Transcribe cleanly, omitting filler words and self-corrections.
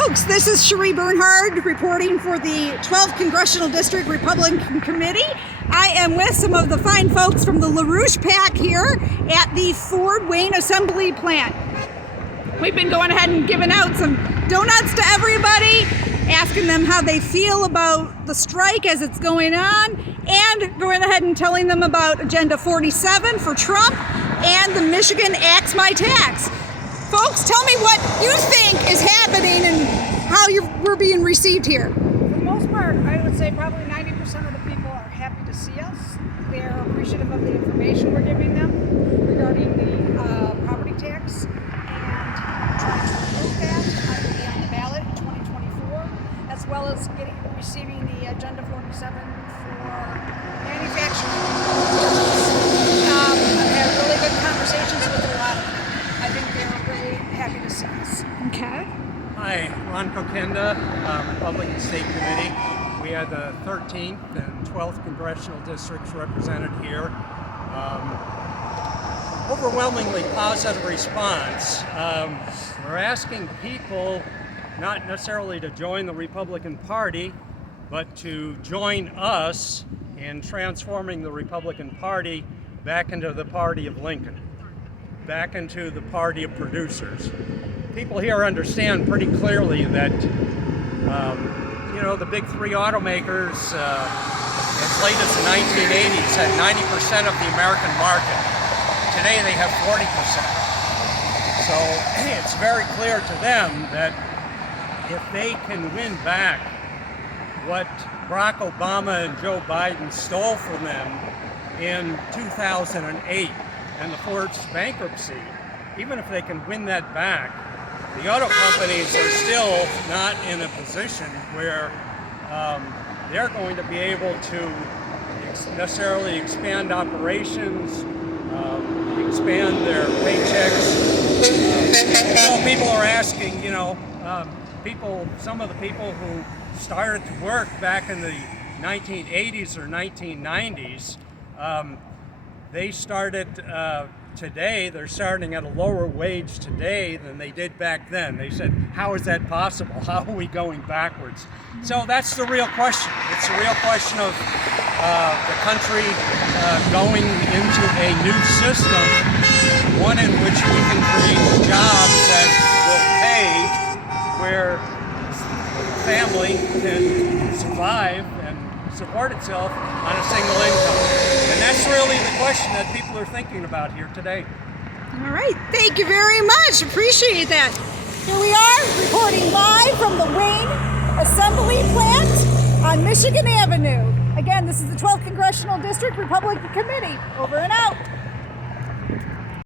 folks, this is Cherie Bernhard reporting for the 12th Congressional District Republican Committee. I am with some of the fine folks from the LaRouche PAC here at the Ford Wayne Assembly Plant. We've been going ahead and giving out some donuts to everybody, asking them how they feel about the strike as it's going on, and going ahead and telling them about Agenda 47 for Trump and the Michigan Axe My Tax. Folks, tell me what you think is happening and how we're being received here. For the most part, I would say probably 90% of the people are happy to see us. They're appreciative of the information we're giving them regarding the property tax and trying to remove that. I will be on the ballot in 2024, as well as receiving the Agenda 47 for manufacturing. I've had really good conversations with a lot of them. I think they're really happy to see us. Okay. Hi, Ron Kokenda, Republican State Committee. We had the 13th and 12th congressional districts represented here. Overwhelmingly positive response. We're asking people not necessarily to join the Republican Party, but to join us in transforming the Republican Party back into the party of Lincoln, back into the party of producers. People here understand pretty clearly that, the big three automakers, as late as the 1980s, had 90% of the American market. Today they have 40%. So it's very clear to them that if they can win back what Barack Obama and Joe Biden stole from them in 2008 and the Ford's bankruptcy, even if they can win that back, the auto companies are still not in a position where they're going to be able to necessarily expand operations, expand their paychecks. People are asking, some of the people who started to work back in the 1980s or 1990s, they started today, they're starting at a lower wage today than they did back then. They said, how is that possible? How are we going backwards? So that's the real question. It's the real question of the country going into a new system, one in which we can create jobs that will pay, where the family can survive and support itself on a single income. And that's really the question that people are thinking about here today. All right, thank you very much. Appreciate that. Here we are reporting live from the Wayne Assembly Plant on Michigan Avenue. Again, this is the 12th Congressional District Republican Committee. Over and out.